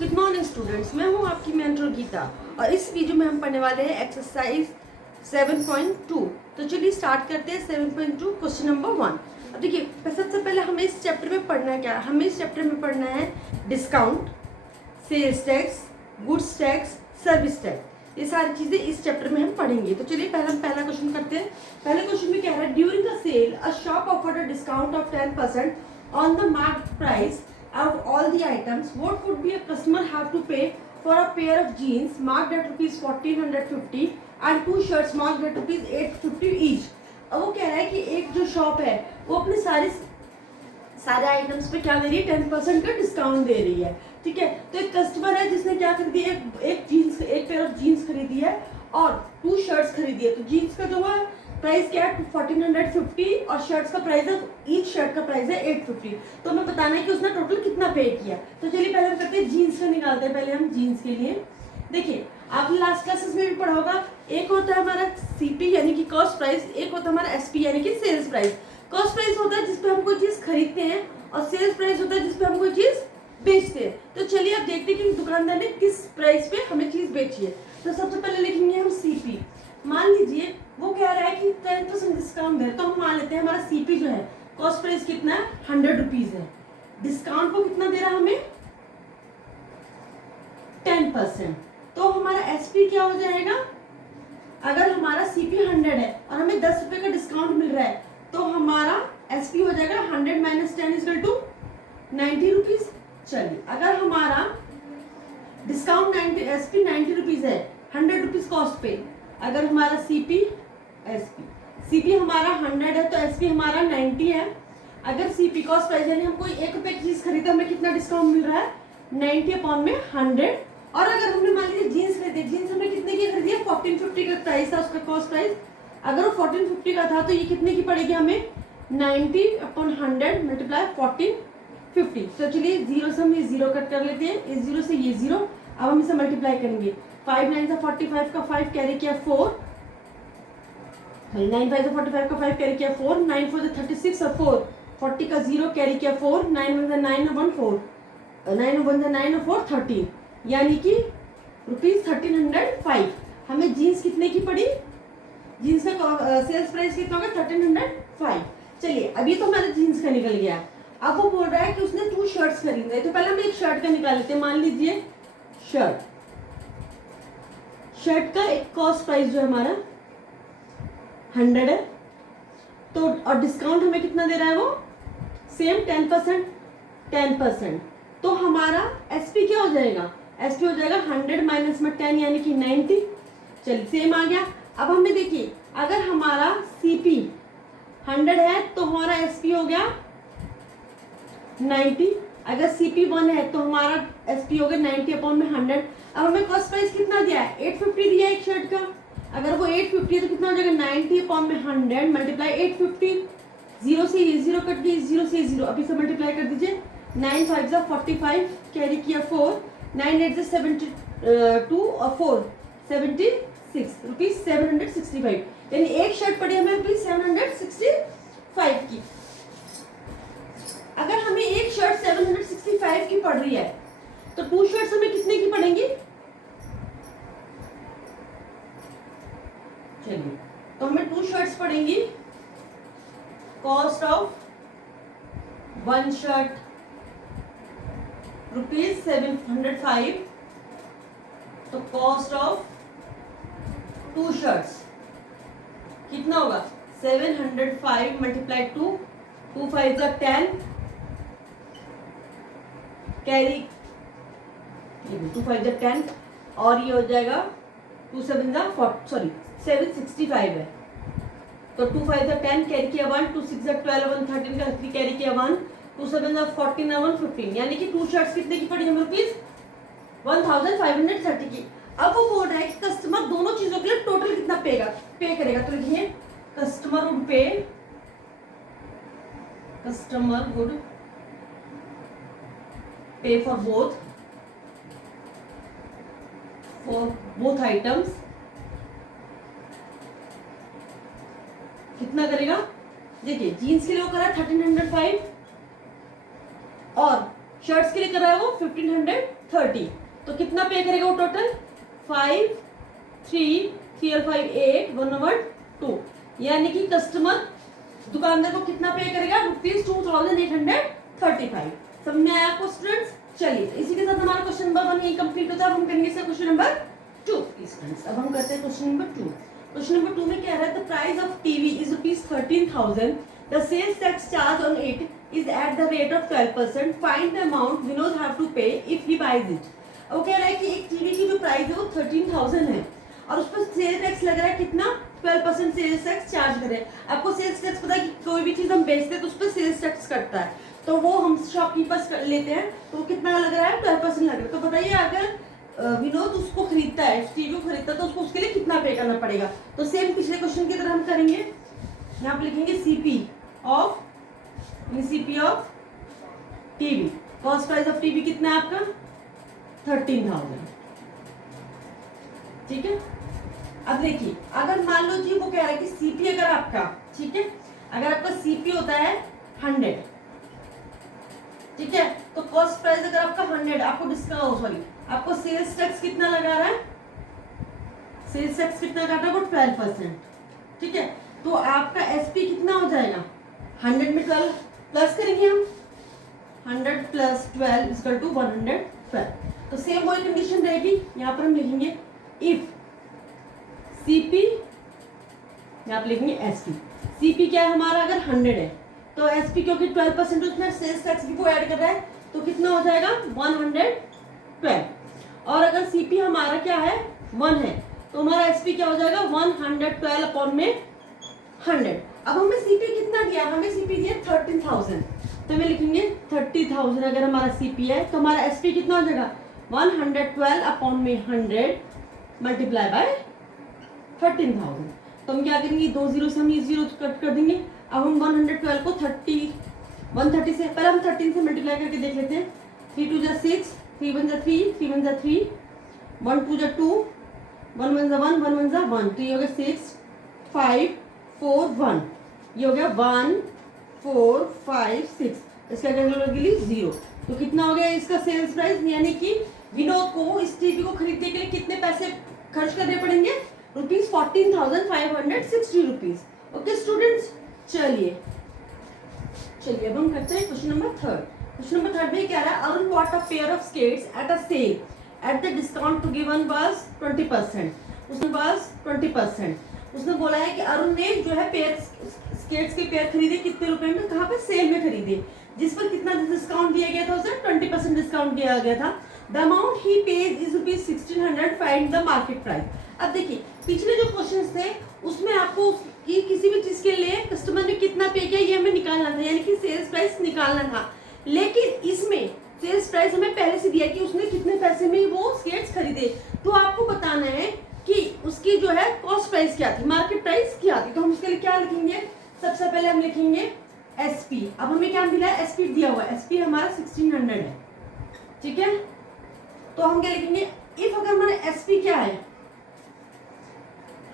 Good morning students, मैं हूं आपकी मेंटर गीता और इस वीडियो में हम पढ़ने वाले हैं एक्सरसाइज 7.2। तो चलिए स्टार्ट करते हैं 7.2 क्वेश्चन नंबर 1। अब देखिए, सबसे पहले हमें इस चैप्टर में पढ़ना है क्या? हमें इस चैप्टर में पढ़ना है discount, sales tax, goods tax, service tax. ये सारी चीजें इस चैप्टर में हम पढ़ेंगे। तो चलिए पहले हम पहला क्वेश्चन करते हैं। पहले क्वेश्चन में क्या है? During the sale a shop offered a discount of 10% on the marked price of all the items. What would be a customer have to pay for a pair of jeans marked at rupees 1450 and two shirts marked at rupees 850 each? अब वो कह रहा है कि एक जो shop है वो अपने सारे आइटम्स पे क्या दे रही है? 10% का डिस्काउंट दे रही है। ठीक है, तो एक कस्टमर है जिसने क्या खरीदी है? एक पेयर ऑफ जीन्स खरीदी है और 2 शर्ट्स खरीदी है। तो जीन्स का जो है प्राइस क्या है? 1450 और शर्ट्स का प्राइस है, ईच शर्ट का प्राइस है 850। तो हमें बताना है कि उसने टोटल कितना पे किया। तो चलिए पहले हम करते हैं जीन्स का, निकालते हैं पहले हम जीन्स के लिए। देखिए, आपने लास्ट क्लासेस में भी पढ़ा होगा, एक होता है हमारा सीपी यानी कि कॉस्ट प्राइस, एक होता है हमारा एसपी यानी कि सेल्स प्राइस। कॉस्ट प्राइस होता है जिसपे हम कोई चीज खरीदते हैं और सेल्स प्राइस होता है जिसपे हम कोई चीज बेचते हैं। तो चलिए अब देखते हैं कि दुकानदार ने किस प्राइस पे हमें चीज बेची है। तो सबसे पहले लिखेंगे हम सीपी। मान लीजिए वो कह रहा है कि 10% डिस्काउंट है, तो हम मान लेते हैं हमारा सीपी जो है, कॉस्ट प्राइस कितना है? 100 रुपीज है। डिस्काउंट को कितना दे रहा हमें? 10%। तो हमारा एसपी क्या हो जाएगा? अगर हमारा सीपी 100 है और हमें 10 रुपए का डिस्काउंट मिल रहा है तो हमारा एसपी हो जाएगा 100 माइनस 10 इक्वल टू 90 रुपीज। चलिए, अगर हमारा डिस्काउंट 90, एसपी 90 रुपीज है, 100 रुपीज कॉस्ट पे, अगर हमारा सीपी सीपी हमारा 100 है तो एसपी हमारा 90 है। अगर सीपी कॉस्ट प्राइस यानी हम कोई 1 रुपए की चीज खरीदे, हमें कितना डिस्काउंट मिल रहा है? 90 अपॉन में 100। और अगर हमने मान लीजिए जीन्स खरीदी, जीन्स हमने कितने की खरीदी है? 1450 का प्राइस था उसका कॉस्ट प्राइस। अगर वो 1450 का था तो ये कितने की पड़ेगी हमें? 90 अपॉन 100 मल्टीप्लाई 1450। तो चलिए जीरो से हम ये जीरो कट कर लेते हैं, इस जीरो से ये जीरो। अब हम इसे मल्टीप्लाई करेंगे। 5 9 से 45 का 5 कैरी किया 4, 9 5 से 45 का 5 कैरी किया 4, 9 4 से 36 और 4 40 का 0 कैरी किया 4, 9 1 से 9 और 1 4, 9 1 से 9 और 4 13, यानी कि रुपीज 1305 हमें जीन्स कितने की पड़ी? जीन्स का सेल्स प्राइस कितना होगा? 1305। चलिए, अभी तो हमारा जीन्स का निकल गया। अब वो बोल रहा है कि उसने 2 शर्ट्स खरीदे हैं। तो पहले हम एक शर्ट का निकाल लेते हैं। मान लीजिए शर्ट का एक कॉस्ट प्राइस जो है हमारा 100 है, तो और डिस्काउंट हमें कितना दे रहा है? वो सेम 10%। तो हमारा एसपी क्या हो जाएगा? एसपी हो जाएगा 100 माइनस में 10 यानी कि 90। चलिए, सेम आ गया। अब हमें देखिए, अगर हमारा सीपी 100 है तो हमारा एसपी हो गया 90। अगर सीपी 1 है तो हमारा एसपी हो गया 90 अपॉन में 100। अब हमें कॉस्ट प्राइस कितना दिया है? 850 दिया है एक शर्ट का। अगर वो 850 है तो कितना हो जाएगा? 90 अपॉन में 100 मल्टीप्लाई 850। जीरो से ये जीरो कट गई, जीरो से जीरो, अभी से मल्टीप्लाई कर दीजिए। 9 5 से 45 कैरी किया 4, 9 8 से 72 और 4 76 रुपीज 765, यानी एक शर्ट पड़ी हमें रुपीज 765 की। अगर हमें एक शर्ट 765 की पड़ रही है तो 2 शर्ट्स हमें कितने की पड़ेंगी? चलिए, तो हमें 2 शर्ट्स पड़ेंगी। कॉस्ट ऑफ 1 शर्ट रुपीज 705, तो कॉस्ट ऑफ 2 शर्ट्स कितना होगा? 705 मल्टीप्लाई 2, 2 5 जा 10 कैरी 2 5 जा 10 और ये हो जाएगा 2 7 जा 765 है। तो 2 5 जा 10 कैरी किया 1, 2 6 जा 12 1 13 का 3 कैरी किया 1, 2 7 जा 14 1 15, यानी कि 2 शर्ट्स कितने की पड़ी हमें? रुपीज 1530 की। अब वो बोल रहा है कि कस्टमर दोनों चीजों के लिए टोटल कितना पे करेगा। तो लिखिए कस्टमर वुड पे फॉर बोथ आइटम्स। कितना करेगा? देखिए, जीन्स के लिए वो कर रहा है 1305 और शर्ट्स के लिए कर रहा है वो 1530। 30। तो कितना पे करेगा वो टोटल 5 3 3 और 5 8 1/2, यानी कि कस्टमर दुकानदार को कितना पे करेगा ₹2835। समझ में आया आपको स्टूडेंट्स? चलिए इसी के साथ हमारा क्वेश्चन नंबर 1 यही कंप्लीट होता है। अब हम करेंगे इसका क्वेश्चन नंबर 2 स्टूडेंट्स। अब हम करते हैं क्वेश्चन नंबर 2। क्वेश्चन नंबर 2 में क्या है, the price of TV is ₹13,000, the sales tax charge on it is at the rate of 12%, find the amount Vinod have to pay if he buys it. अब वो कह रहा है कि एक टीवी की जो प्राइस है वो 13,000 है और उस पर सेल टैक्स लग रहा है कितना, 12% सेल्स टैक्स चार्ज करे। आपको सेल्स टैक्स पता है कि कोई भी चीज हम बेचते हैं तो उस पर सेल्स टैक्स कटता है, तो वो हम शॉपकीपर्स लेते हैं, तो वो कितना लग रहा है, 12% लग रहा है। तो बताइए अगर विनोद उसको खरीदता है, टीवी को खरीदता है, तो उसको उसके लिए कितना पे करना पड़ेगा। तो सेम पिछले क्वेश्चन की तरह हम करेंगे, यहाँ पे लिखेंगे CP of TV. Cost price of TV कितना है आपका 13,000। ठीक है। अब देखिए अगर मान लो जी वो कह रहा है कि सीपी अगर आपका, ठीक है, अगर आपका सीपी होता है 100, ठीक है, तो कॉस्ट प्राइस अगर आपका 100, आपको डिस्काउंट सॉरी आपको सेल्स टैक्स कितना लगा रहा है, सेल्स टैक्स कितना काट रहा है वो 12%। ठीक है, तो आपका एसपी कितना हो जाएगा, 100 में 12 प्लस करेंगे हम, 100 प्लस 12 इक्वल टू 112। तो सेम वही कंडीशन रहेगी, यहाँ पर हम लिखेंगे इफ सीपी, यहाँ पर लिखेंगे एसपी। सीपी क्या है हमारा, अगर 100 है तो एसपी क्योंकि 12% उसमें सेल्स टैक्स भी को ऐड कर रहा है, तो कितना हो जाएगा 112। और अगर सीपी हमारा क्या है 1 है, तो हमारा एसपी क्या हो जाएगा 112 अपॉन में 100। अब हमें सीपी कितना दिया, हमें सीपी दिया 13,000, तो हमें लिखेंगे 30,000 अगर हमारा सीपी है, तो हमारा एसपी कितना हो जाएगा 112 अपॉन में 100 मल्टीप्लाई बाय 13,000। तो हम क्या करेंगे, 2 जीरो से हम ये जीरो कट कर देंगे। अब हम 112 को 130 से, पहले हम 13 से मल्टीप्लाई करके देख लेते हैं। 3 2 जा 6, 3 1 जा 3, 3 1 जा 3, 1 2 जा 2, 1 1 जा 1, 1 1 जा 1, तो ये हो गया 6 5 4 1, ये हो गया 1 4 5 6, इसका कैलकुलेट 0। तो कितना हो गया इसका सेल्स प्राइस, यानी कि विनोद को इस टीवी को खरीदने के लिए कितने पैसे खर्च करने पड़ेंगे, ₹14,560। ओके स्टूडेंट्स, चलिए अब हम करते हैं क्वेश्चन नंबर 3। क्वेश्चन नंबर 3 में क्या रहा है, Arun bought a pair of skates at a sale at the discount to given was 20%। उसने वाज 20%। उसने बोला है कि अरुण ने जो है पेयर स्केट्स के पेयर खरीदे कितने रुपए में, कहाँ पे सेल में खरीदे, जिस पर कितना डिस्काउंट दिया गया था, उसे 20% डिस्काउंट दिया गया था। The amount he page is ₹1600, find the market price. अब देखिए पिछले जो क्वेश्चन थे उसमें आपको कि किसी भी चीज के लिए कस्टमर ने कितना पे किया ये हमें निकालना था, यानी कि सेल्स प्राइस निकालना था। लेकिन इसमें सेल्स प्राइस हमें पहले से दिया कि उसने कितने पैसे में वो स्केट्स खरीदे, तो आपको बताना है कि उसकी जो है कॉस्ट प्राइस क्या थी, मार्केट प्राइस क्या थी। तो हम उसके लिए क्या लिखेंगे, सबसे पहले हम लिखेंगे एसपी। अब हमें क्या मिला है, एसपी दिया हुआ है, एसपी हमारा 1600 है। ठीक है, तो हम क्या लिखेंगे, इफ अगर हमारा एसपी क्या है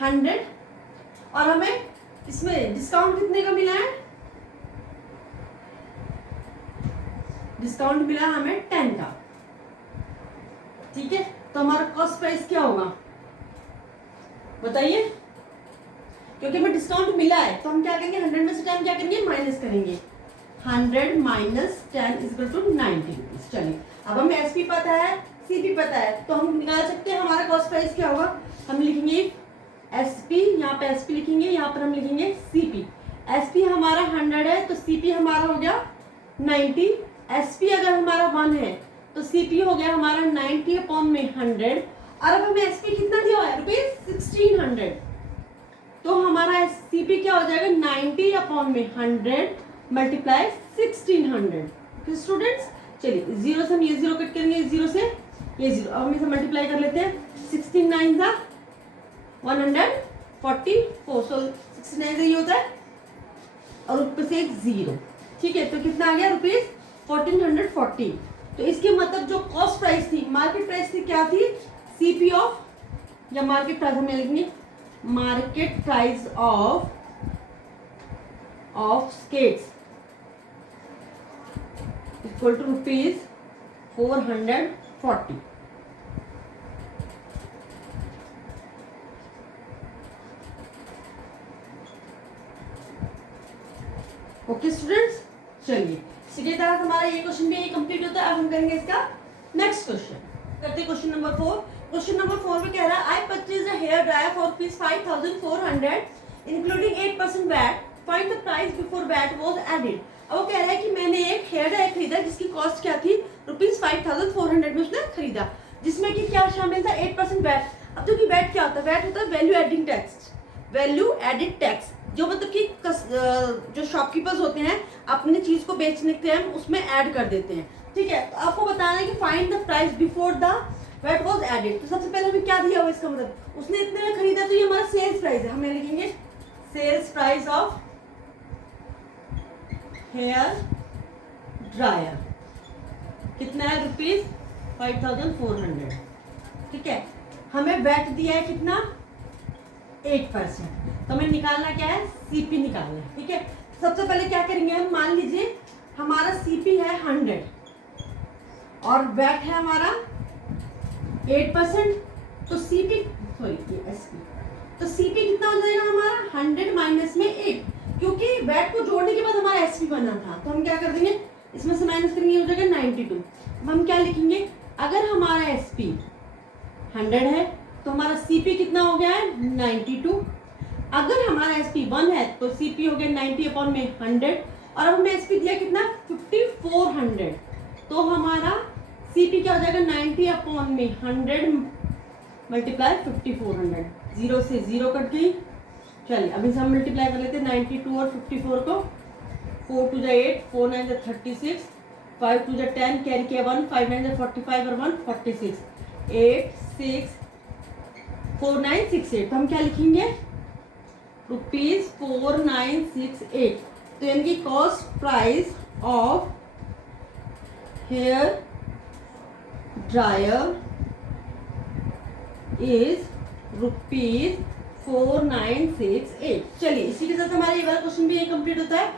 100 और हमें इसमें डिस्काउंट कितने का मिला है, डिस्काउंट मिला हमें 10 का। ठीक है, तो हमारा कॉस्ट प्राइस क्या होगा बताइए, क्योंकि हमें डिस्काउंट मिला है तो हम क्या करेंगे 100 में से 10 क्या करेंगे माइनस करेंगे, 100 माइनस 10 इक्वल टू 90 रुपीज। चलिए अब हमें एसपी पता है, सीपी पता है, तो हम निकाल सकते हैं हमारा कॉस्ट प्राइस क्या होगा। हम लिखेंगे एसपी, यहाँ पे एसपी लिखेंगे, यहाँ पर हम लिखेंगे सीपी। एसपी हमारा 100 है तो सीपी हमारा हो गया 90। एसपी अगर हमारा 1 है तो सीपी हो गया हमारा 90 अपॉन में 100। और अब हमें एसपी कितना दिया हुआ है ₹1600, तो हमारा सीपी क्या हो जाएगा 90 अपॉन में 100 मल्टीप्लाई 1600। स्टूडेंट्स चलिए जीरो से हम ये जीरो कट करेंगे, जीरो से ये जीरो, अब हम इसे मल्टीप्लाई कर लेते हैं। 16 9 जा 144, सो 69 से ये होता है और ऊपर से एक जीरो। ठीक है, तो कितना आ गया ₹1440। तो इसके मतलब जो कॉस्ट प्राइस थी, मार्केट प्राइस थी क्या थी, सीपी ऑफ या मार्केट प्राइस हमें लिखेंगे market price of skates equal to ₹440। 40। Okay students, चलिए इसी के तहत हमारा ये क्वेश्चन भी कंप्लीट होता है। अब हम करेंगे इसका नेक्स्ट क्वेश्चन। करते क्वेश्चन नंबर 4। क्वेश्चन नंबर 4 में कह रहा है I purchase a hair dryer for rupees 5400 including 8% VAT, find the price before VAT was added. अब वो कह रहा है कि मैंने एक हेयर ड्रायर खरीदा जिसकी कॉस्ट क्या थी, रुपीज 5400 में उसने खरीदा, जिसमें कि क्या शामिल था, 8% वैट। अब देखिए वैट क्या होता है, वैट होता है value adding tax, value added tax, जो मतलब कि जो शॉपकीपर्स होते हैं अपनी चीज को बेचने के टाइम उसमें ऐड कर देते हैं। ठीक है, तो आपको बताना है कि find the price before the VAT was added. तो सबसे पहले हमें क्या दिया हुआ, इसका मतलब उसने इतने में खरीदा, तो ये हमारा सेल्स प्राइस है। हमें लिखेंगे sales price of hair dryer कितना है, रुपीज 5400। ठीक है, हमें वैट दिया है कितना, 8%। तो हमें निकालना क्या है, सीपी निकालना है। ठीक है, सबसे पहले क्या करेंगे हम, मान लीजिए हमारा सीपी है 100 और वैट है हमारा 8%, तो सीपी सॉरी एसपी, तो सीपी कितना हो जाएगा हमारा 100 माइनस में 8, क्योंकि वैट को जोड़ने के बाद हमारा एसपी बना था। तो हम क्या कर देंगे, इसमें से माइनस करेंगे, हो जाएगा 92। हम क्या लिखेंगे, अगर हमारा एसपी 100 है तो हमारा सीपी कितना हो गया है 92। अगर हमारा एसपी 1 है तो सीपी हो गया 90 अपॉन में 100, और अब हमें एसपी दिया कितना 5400, तो हमारा सीपी क्या हो जाएगा 90 अपॉन में 100 मल्टीप्लाई 5400। 0 से 0 कट गई। चलिए अब इसे हम मल्टीप्लाई कर लेते हैं 92 और 54 को। 4 टू 8, 4 9 36, 5 टू 10, कैरी किया 1, 5 9 45 और 1 46, 8 6 4 9 6 8। तो हम क्या लिखेंगे, रुपीज 4968। तो यानी कि cost price of hair dryer is rupees 4968। चलिए इसी के साथ हमारा ये वाला क्वेश्चन भी कंप्लीट होता है।